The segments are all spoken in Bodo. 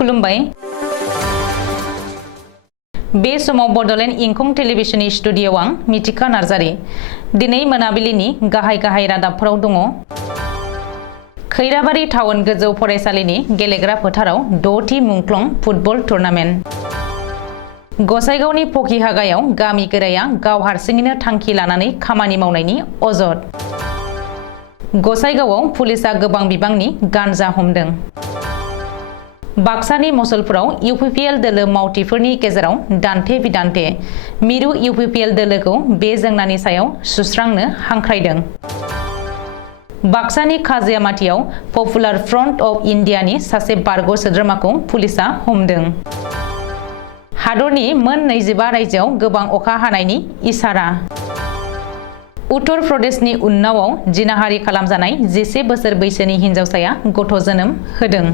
खुलुमबाय। बे समाव बडोलेण्ड इंखं टेलिभिजननि स्टुडिय'आव आं मिथिखा नार्जारी। दिनै मोनाबिलिनि गाहाय रादाबफोराव दङ। खैराबारि टाउन गोजौ फरायसालिनि गेलेग्रा फोथाराव 6थि मुंख्लं फुटबल टुर्नामेन्ट। गसाइगावनि पकिहागायाव गामि गोराया गाव हारसिङैनो थांखि लानानै खामानि मावनायनि अजद। गसाइगावआव पुलिसा गोबां बिबांनि गान्जा हमदों। बाक्सानि मसलपुराव इउपिपिएल दोलो मावथिफोरनि गेजेराव दान्थे बिदान्थे। मिरु इउपिपिएल दोलोखौ बे जेंनानि सायाव सुस्रांनो हांख्रायदों। बाक्सानि काजियामाटियाव पपुलार फ्रन्ट अफ इन्डियानि सासे बारग' सोद्रोमाखौ पुलिसा हमदों। हादरनि मोन 25 रायजोआव गोबां अखा हानायनि इसारा। उत्तर प्रदेशनि उन्नावआव जिनाहारि खालामजानाय 11 बोसोर बैसोनि हिन्जावसाया गथ' जोनोम होदों।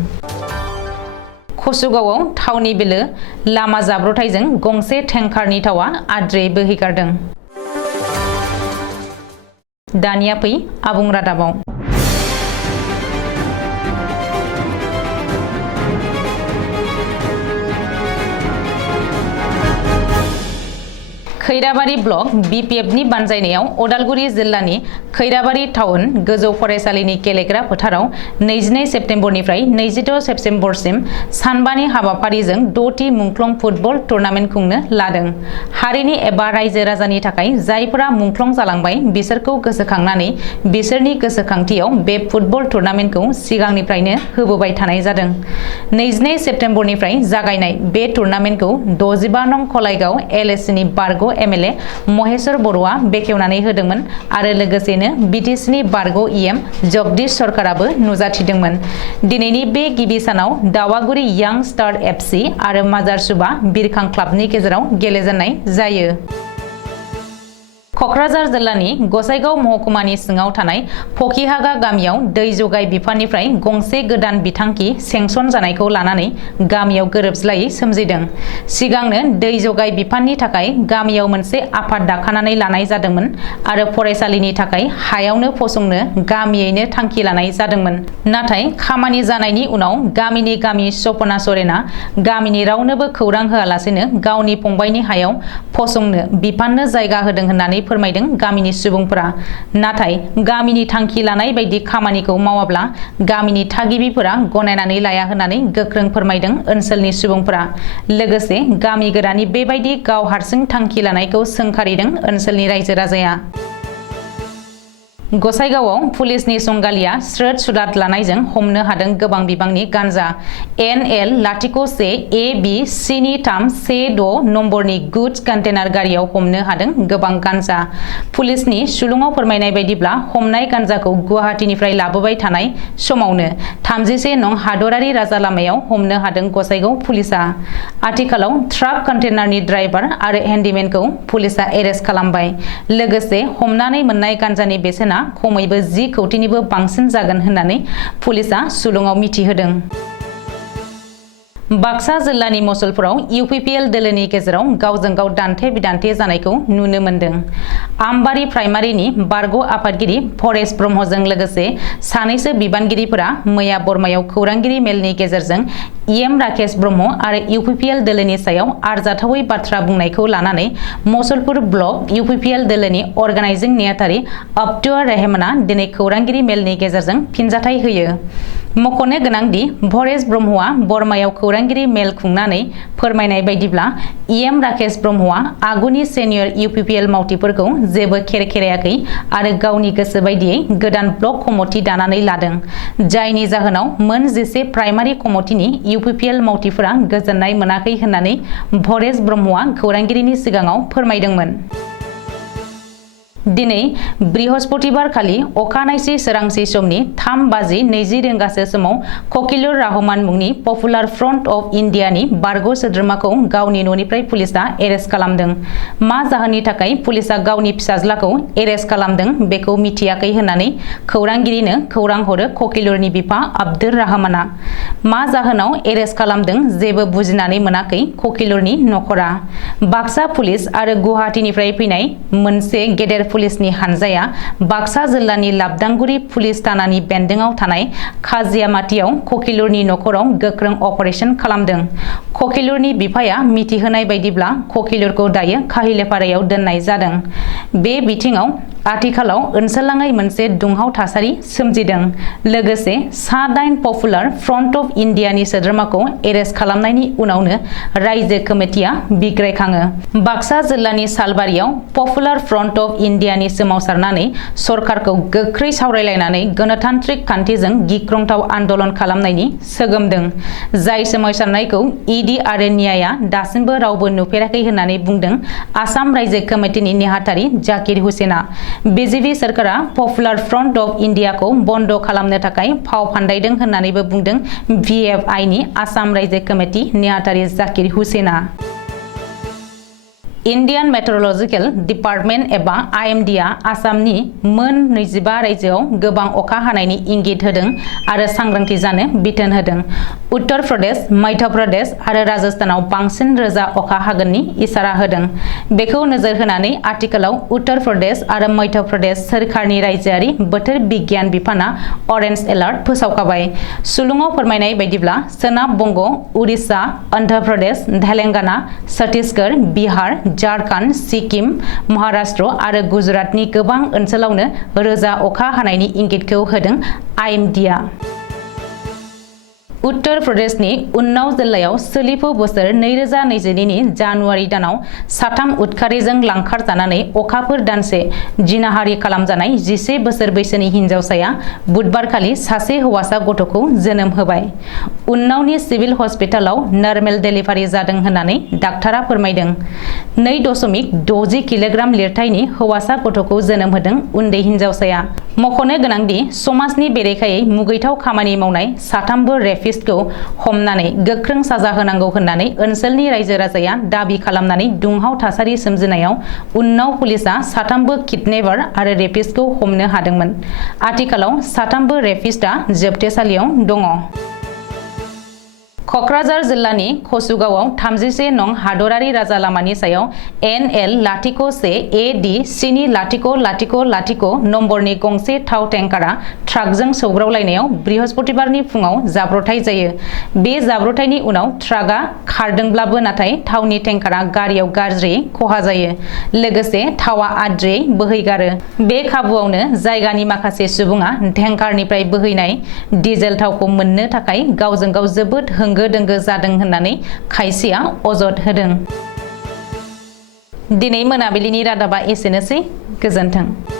कसुगावआव थावनि बिलो लामा जाब्रथायजों गंसे टेंकारनि थावआ आद्रियै बोहैगारदों। दानिया फै आबुं रादाबाव। खैराबारि ब्लक बिपिएफनि बानजायनायाव अदालगुरि जिल्लानि खैराबारि टाउन गोजौ फरायसालिनि गेलेग्रा फोथाराव 22 सेप्तेम्बरनिफ्राय 22 सेप्तेम्बरसिम सानबानि हाबाफारिजों 6थि मुंख्लं फुटबल टुर्नामेन्ट खुंनो लादों। हारिनि एबा रायजो राजानि थाखाय जायफोरा मुंख्लं जालांबाय बिसोरखौ गोसोखांनानै बिसोरनि गोसोखांथियाव बे फुटबल टुर्नामेन्टखौ सिगांनिफ्रायनो होबोबाय थानाय जादों। 22 सेप्तेम्बरनिफ्राय जागायनाय बे टुर्नामेन्टखौ 65 नं खलायगाव एलएसिनि बारग' एमएलए महेश्वर बर'आ बेखेवनानै होदोंमोन आरो लोगोसेनो बिटिसिनि बारग' इएम जगदीश सरकाराबो नुजाथिदोंमोन। दिनैनि बे गिबि सानाव दावागुरि यां स्टार एफसि आरो माजारसुबा बिरखां क्लाबनि गेजेराव गेलेजेननाय जायो। क'क्राझार जिल्लानि गसाइगाव महकुमानि सिङाव थानाय पकिहागा गामियाव दै जगाय बिफाननिफ्राय गंसे गोदान बिथांखि सेंसन जानायखौ लानानै गामियाव गोरोबज्लायै सोमजिदों। सिगांनो दै जगाय बिफाननि थाखाय गामियाव मोनसे आफाद दाखानानै लानाय जादोंमोन आरो फरायसालिनि थाखाय हायावनो फसंनो गामियैनो थांखि लानाय जादोंमोन। नाथाय खामानि जानायनि उनाव गामिनि सपना सरेना गामिनि रावनोबो खौरां होआलासेनो गावनि फंबायनि हायाव फसंनो बिफाननो जायगा होदों होननानै फोरमायदों गामिनि सुबुंफोरा। नाथाय गामिनि थांखि लानाय बायदि खामानिखौ मावाब्ला गामिनि थागिबिफोरा गनायनानै लाया होननानै गोख्रों फोरमायदों ओनसोलनि सुबुंफोरा। लोगोसे गामि गोरानि बेबायदि गाव हारसिं थांखि लानायखौ सोंखारिदों ओनसोलनि रायजो राजाया। गसाइगावआव पुलिसनि संगालिया स्रोद सुदाद लानायजों हमनो हादों गोबां बिबांनि गान्जा। NL01 AB-C316 नम्बरनि गुड्स कन्टेनार गारियाव हमनो हादों गोबां गान्जा। पुलिसनि सुलुङाव फोरमायनाय बायदिब्ला हमनाय गान्जाखौ गुवाहाटीनिफ्राय लाबोबाय थानाय समावनो 31 नं हादरारि राजा लामायाव हमनो हादों गसाइगाव पुलिसा। आथिखालाव ट्राक कन्टेनारनि ड्राइभार आरो हेन्डिमेनखौ पुलिसा एरेस्ट खालामबाय। लोगोसे हमनानै मोननाय गान्जानि बेसेना खमैबो 10 कौटिनिबो बांसिन जागोन होननानै पुलिसा सुलुङाव मिथिहोदों। बाक्सा जिल्लानि मसलपुराव इउपिपिएल दोलोनि गेजेराव गावजों गाव दान्थे बिदान्थे जानायखौ नुनो मोन्दों। आमबारि प्राइमारिनि बारग' आफादगिरि फरेश ब्रह्मजों लोगोसे सानैसो बिबानगिरिफोरा मैया बरमायाव खौरांगिरि मेलनि गेजेरजों इएम राकेश ब्रह्म आरो इउपिपिएल दोलोनि सायाव आरजाथावै बाथ्रा बुंनायखौ लानानै मसलपुर ब्लक इउपिपिएल दोलोनि अर्गानाइजिं नेहाथारि अब्दुर रहमाना दिनै खौरांगिरि मेलनि गेजेरजों फिनजाथाय होयो। मख'नो गोनांदि फरेश ब्रह्मआ बरमायाव खौरांगिरि मेल खुंनानै फोरमायनाय बायदिब्ला इएम राकेश ब्रह्मआ आगुनि सेनियर इउपिपिएल मावथिफोरखौ जेबो खेरायाखै आरो गावनि गोसो बायदियै गोदान ब्लक कमिटि दानानै लादों। जायनि जाहोनाव मोन 11 प्राइमारि कमिटिनि इउपिपिएल मावथिफोरा गोजोननाय मोनाखै होननानै फरेश ब्रह्मआ खौरांगिरिनि सिगाङाव फोरमायदोंमोन। दिनै बृहस्पतिबार खालि अखानायसि सोरांसि समनि 3:20 रिंगासो समाव ककिलुर रहमान मुंनि पपुलार फ्रन्ट अफ इन्डियानि बारग' सोद्रोमाखौ गावनि न'निफ्राय पुलिसा एरेस्ट खालामदों। मा जाहोननि थाखाय पुलिसा गावनि फिसाज्लाखौ एरेस्ट खालामदों बेखौ मिथियाखै होननानै खौरांगिरिनो खौरां हरो ककिलुरनि बिफा अब्दुर रहमाना। मा जाहोनाव एरेस्ट खालामदों जेबो बुजिनानै मोनाखै ककिलुरनि नखरा। बाक्सा पुलिस आरो गुवाहाटीनिफ्राय फैनाय मोनसे गेदेर पुलिसनि हानजाया बाक्सा जिल्लानि लाबदांगुरि पुलिस थानानि बेन्दोंआव थानाय खाजियामाटियाव ककिलुरनि नखराव गोख्रों अपारेशन खालामदों। ककिलुरनि बिफाया मिथिहोनाय बायदिब्ला ककिलुरखौ दायो काहिलेपारायाव दोननाय जादों। बे बिथिङाव आथिखालाव ओनसोलनाङै मोनसे दुंहाव थासारि सोमजिदों। लोगोसे सा-9 पपुलार फ्रन्ट अफ इन्डियानि सोद्रोमाखौ एरेस्ट खालामनायनि उनावनो रायजो कमिटिया बिग्रायखाङो। बाक्सा जिल्लानि सालबारियाव पपुलार फ्रन्ट अफ इन्डियानि सोमावसारनानै सरकारखौ गोख्रै सावरायलायनानै गणतान्त्रिक खान्थिजों गिख्रंथाव आन्दोलन खालामनायनि सोगोमदों। जाय सोमावसारनायखौ इडि आरो न्यायआ दासिमबो रावबो नुफेराखै होननानै बुंदों आसाम रायजो कमिटिनि नेहाथारि जाकिर हुसेना। बिजेपि सरकारा पपुलार फ्रन्ट अफ इन्डियाखौ बन्द खालामनो थाखाय फाव फान्दायदों होननानैबो बुंदों भिएफआइनि आसाम रायजो कमिटि नेहाथारि जाकिर हुसेना। इन्डियान मेट्रलजिकेल डिपार्टमेन्ट एबा आइएमडिआ आसामनि मोन 25 रायजोआव गोबां अखा हानायनि इंगित होदों आरो सांग्रांथि जानो बिथोन होदों। उत्तर प्रदेश, मध्य प्रदेश आरो राजस्थानाव बांसिन रोजा अखा हागोननि इसारा होदों। बेखौ नोजोर होनानै आथिखालाव उत्तर प्रदेश आरो मध्य प्रदेश सोरखारनि रायजोआरि बोथोर बिगियान बिफाना अरेन्ज एलार्ट फोसावखाबाय। सुलुङाव फोरमायनाय बायदिब्ला सोनाब बंग, उड़िसा, अन्ध्र प्रदेश, तेलेंगाना, छत्तीसगढ़, बिहार, झारखंड, सिक्किम, महाराष्ट्र आरो गुजरातनि गोबां ओनसोलावनो रोजा अखा हानायनि इंगितखौ होदों आइएमडिआ। उत्तर प्रदेशनि उन्नाव जिल्लायाव सोलिफु बोसोर 2022 नि जानुवारि दानाव साथाम उदखारिजों लांखारजानानै अखाफोर दानसे जिनाहारि खालामजानाय 11 बोसोर बैसोनि हिनजावसाया बुधबारखालि सासे हौवासा गथ'खौ जोनोम होबाय। उन्नावनि सिभिल हस्पिटालाव नर्मेल डेलिभारि जादों होननानै डाक्टारा फोरमायदों। 2.60 किलोग्राम लिरथायनि हौवासा गथ'खौ जोनोम होदों उन्दै हिनजावसाया। मख'नो गोनांदि समाजनि बेरेखायै मुगैथाव खामानि मावनाय साथामबो रेपिस्टखौ हमनानै गोख्रों साजा होनांगौ होननानै ओनसोलनि रायजो राजाया दाबि खालामनानै दुंहाव थासारि सोमजिनायाव उन्नाव पुलिसआ साथामबो किडनेपार आरो रेपिस्टखौ हमनो हादोंमोन। आथिखालाव साथामबो रेपिस्टआ जोबथेसालियाव दङ। कक्राझार जिल्लानि कसुगावआव 31 नं हादरारि राजा लामानि सायाव NL01 AD 7000 नम्बरनि गंसे थाव टेंकारा ट्राकजों सौग्रावलायनायाव बृहस्पतिबारनि फुङाव जाब्रबथाय जायो। बे जाब्रबथायनि उनाव ट्राकआ खारदोंब्लाबो नाथाय थावनि टेंकारा गारियाव गाज्रियै खहा जायो। लोगोसे थावआ आद्रियै बोहैगारो। बे खाबुआवनो जायगानि माखासे सुबुङा टेंकारनिफ्राय बोहैनाय डिजेल थावखौ मोननो थाखाय गावजों गाव जोबोद होंगो-दोंगो जादों होननानै खायसेया अजद होदों। दिनै मोनाबिलिनि रादाबा एसेनोसै। गोजोन्थों।